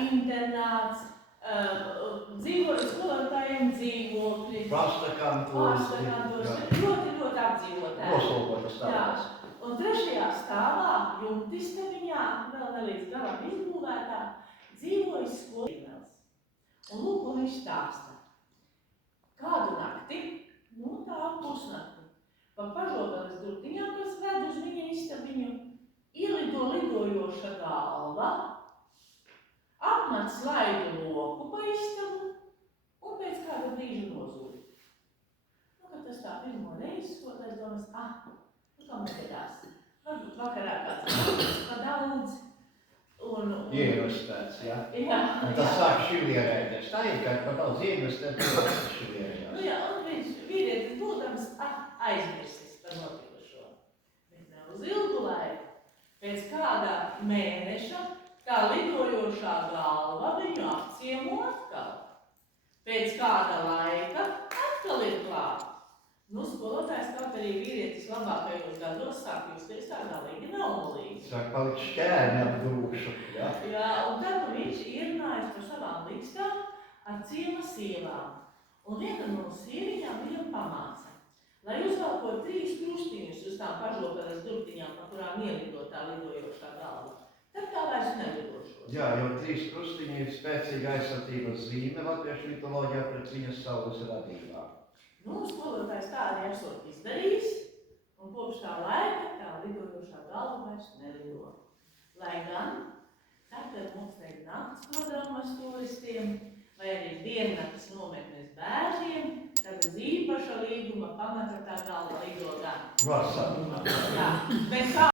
internāts, dzīvoja skolotājiem dzīvokļi. Pastakantos. Ļoti apdzīvotēji. Noslūkotas tādas. Un 3. stāvā jumtistabiņā, vēl nelīdz galam izbūvētā, dzīvoja skolīnās. Un lūk, ko viņš stāsta. Kādu nakti, tā pusnakti, pa pažogalas durtiņām, kas ved uz viņa istabiņu, lidojoša galva, apmet slaidu loku pa istabu un pēc kāda brīža nozūd. Kad tas tā pirmo reizi, ko tas domas, kā man gadās. Varbūt vakarā kāds pa daudz. Ieinvestēts, ja? Jā. Un tas sāk šivierēties. Tā ir, ka pa daudz ieinvestēt, tas šivierējās. Un viņš vīrietis būdams aizmirsis par notikušo. Bet ne uz ilgu laiku. Pēc kādā mēneša tā lidojošā galva viņu apciemo atkal. Pēc kāda laika atkal ir klāt. Skolotājs, kaut arī vīrietis labākajos gados sāk justies tā galīgi neumolīgi. Sāk palikt šķērni ap dušu, ja? Jā, un tad viņš ierunājas par savām līkstām ar ciema sievām. Un viena no sieviņām viņam pamāca, lai uzvalkot 3 krustiņus uz tām pažogalas durtiņām, pa kurām ielido tā lidojošā galva. Tad tā vairs nelidošos. Jā, jo 3 krustiņi ir spēcīga aizsardzības zīme latviešu mitoloģijā pret viņas saules radībā. Skolotājs tā arī esot izdarījis, un kopš tā laika tā lidojošā galva vairs nelido. Lai gan, tad, kad mums te ir nakts programmas turistiem, vai arī diennakts nometnes bērniem, tad uz īpaša līguma pamata tā galva lido gan. Vasarā. Jā, bet kā